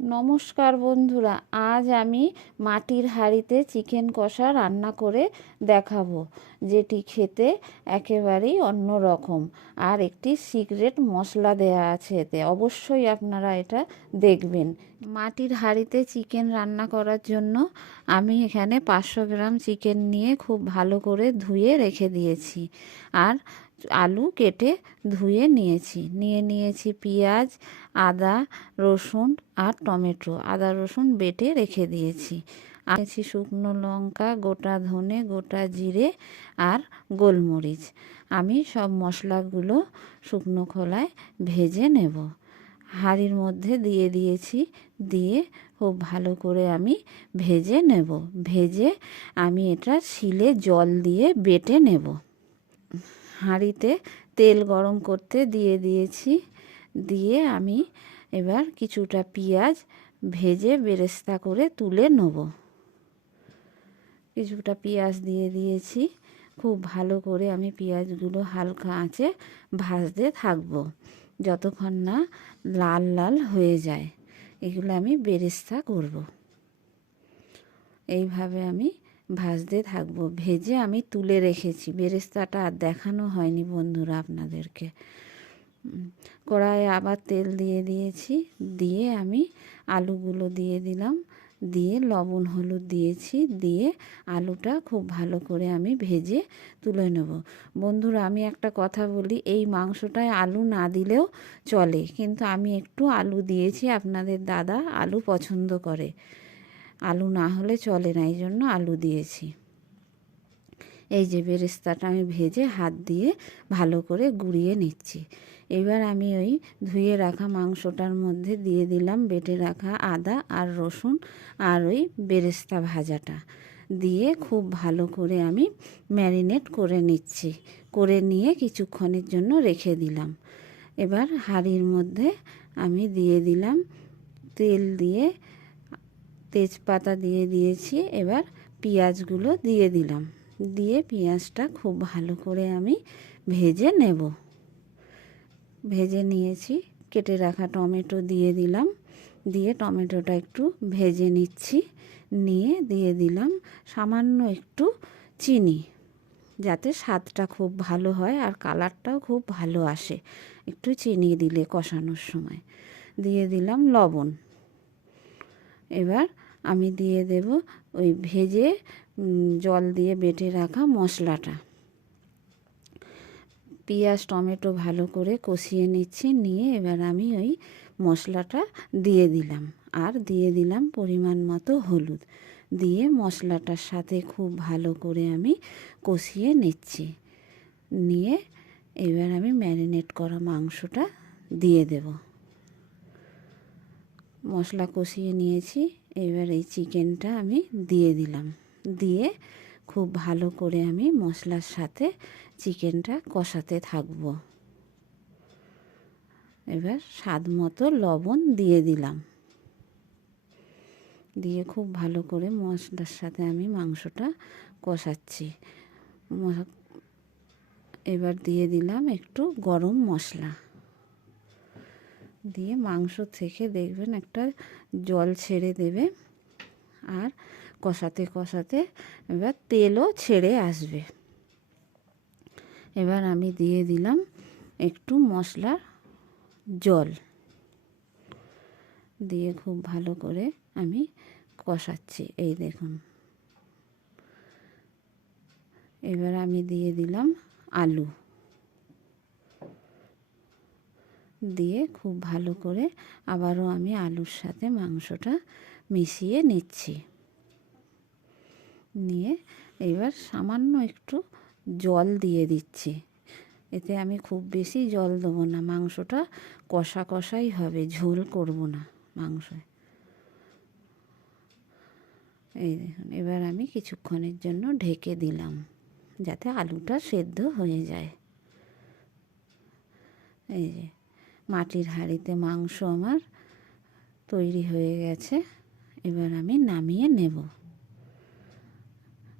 নমস্কার বন্ধুরা, আজ আমি মাটির হাঁড়িতে চিকেন কষা রান্না করে দেখাবো, যেটি খেতে একেবারেই অন্য রকম আর একটি সিক্রেট মশলা দেয়া আছে এতে, অবশ্যই আপনারা এটা দেখবেন। মাটির হাঁড়িতে চিকেন রান্না করার জন্য আমি এখানে পাঁচশো গ্রাম চিকেন নিয়ে খুব ভালো করে ধুয়ে রেখে দিয়েছি। আর আলু কেটে ধুয়ে নিয়েছি। নিয়ে নিয়েছি পেঁয়াজ, আদা, রসুন আর টমেটো। আদা, রসুন বেটে রেখে দিয়েছি। আছি শুকনো লঙ্কা, গোটা ধনে, গোটা জিরে আর গোলমরিচ। আমি সব মশলাগুলো শুকনো খোলায় ভেজে নেব। হাঁড়ির মধ্যে দিয়ে দিয়েছি, দিয়ে খুব ভালো করে আমি ভেজে নেব। ভেজে আমি এটা শিলে জল দিয়ে বেটে নেব। হাঁড়িতে তেল গরম করতে দিয়ে দিয়েছি। দিয়ে আমি এবার কিছুটা পেঁয়াজ ভেজে বেরেস্তা করে তুলে নেব। কিছুটা পেঁয়াজ দিয়ে দিয়েছি। খুব ভালো করে আমি পেঁয়াজগুলো হালকা আঁচে ভাজতে থাকব। যতক্ষণ না লাল লাল হয়ে যায়, এগুলো আমি বেরেস্তা করব। এইভাবে আমি ভাজতে থাকব। ভেজে আমি তুলে রেখেছি। বেরেস্তাটা আর দেখানো হয়নি বন্ধুরা আপনাদেরকে। কড়াইয়ে আবার তেল দিয়ে দিয়েছি। দিয়ে আমি আলুগুলো দিয়ে দিলাম। দিয়ে লবণ, হলুদ দিয়েছি, দিয়ে আলুটা খুব ভালো করে আমি ভেজে তুলে নেব। বন্ধুরা, আমি একটা কথা বলি, এই মাংসটায় আলু না দিলেও চলে, কিন্তু আমি একটু আলু দিয়েছি, আপনাদের দাদা আলু পছন্দ করে। আলু না হলে চলে না এই জন্য আলু দিয়েছি। এই যে বেরেস্তাটা আমি ভেজে হাত দিয়ে ভালো করে গুঁড়িয়ে নিচ্ছি। এবার আমি ওই ধুয়ে রাখা মাংসটার মধ্যে দিয়ে দিলাম বেটে রাখা আদা আর রসুন আর ওই বেরেস্তা ভাজাটা। দিয়ে খুব ভালো করে আমি ম্যারিনেট করে নিচ্ছি। করে নিয়ে কিছুক্ষণের জন্য রেখে দিলাম। এবার হাঁড়ির মধ্যে আমি দিয়ে দিলাম তেল দিয়ে, তেজপাতা দিয়ে দিয়েছি। এবার পেঁয়াজগুলো দিয়ে দিলাম। দিয়ে পেঁয়াজটা খুব ভালো করে আমি ভেজে নেব। ভেজে নিয়েছি, কেটে রাখা টমেটো দিয়ে দিলাম। দিয়ে টমেটোটা একটু ভেজে নিচ্ছি, নিয়ে দিয়ে দিলাম সামান্য একটু চিনি, যাতে স্বাদটা খুব ভালো হয় আর কালারটাও খুব ভালো আসে একটু চিনি দিলে কষানোর সময়। দিয়ে দিলাম লবণ। এবার আমি দিয়ে দেব ওই ভেজে জল দিয়ে বেটে রাখা মশলাটা। পেঁয়াজ, টমেটো ভালো করে কষিয়ে নিচ্ছি, নিয়ে এবার আমি ওই মশলাটা দিয়ে দিলাম। আর দিয়ে দিলাম পরিমাণ মতো হলুদ। দিয়ে মশলাটার সাথে খুব ভালো করে আমি কষিয়ে নিচ্ছি। নিয়ে এবার আমি ম্যারিনেট করা মাংসটা দিয়ে দেব। মশলা কষিয়ে নিয়েছি। এবার এই চিকেনটা আমি দিয়ে দিলাম। দিয়ে খুব ভালো করে আমি মশলার সাথে চিকেনটা কষাতে থাকব। এবার স্বাদ মতো লবণ দিয়ে দিলাম। দিয়ে খুব ভালো করে মশলার সাথে আমি মাংসটা কষাচ্ছি। এবার দিয়ে দিলাম একটু গরম মশলা। দিয়ে মাংস থেকে দেখবেন একটা জল ছেড়ে দেবে আর কষাতে কষাতে এবার তেলও ছেড়ে আসবে। এবার আমি দিয়ে দিলাম একটু মশলার জল। দিয়ে খুব ভালো করে আমি কষাচ্ছি, এই দেখুন। এবার আমি দিয়ে দিলাম আলু। দিয়ে খুব ভালো করে আবারও আমি আলুর সাথে মাংসটা মিশিয়ে নিচ্ছি। নিয়ে এবার সামান্য একটু জল দিয়ে দিচ্ছি। এতে আমি খুব বেশি জল দেবো না, মাংসটা কষা কষাই হবে, ঝোল করব না মাংসে এই দেখুন, এবার আমি কিছুক্ষণের জন্য ঢেকে দিলাম যাতে আলুটা সেদ্ধ হয়ে যায়। এই যে মাটির হাঁড়িতে মাংস আমার তৈরি হয়ে গেছে। এবার আমি নামিয়ে নেব।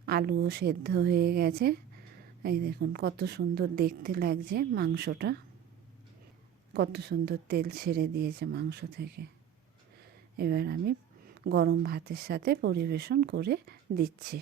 আলুও সেদ্ধ হয়ে গেছে। এই দেখুন, কত সুন্দর দেখতে লাগছে মাংসটা। কত সুন্দর তেল ছেড়ে দিয়েছে মাংস থেকে। এবার আমি গরম ভাতের সাথে পরিবেশন করে দিচ্ছি।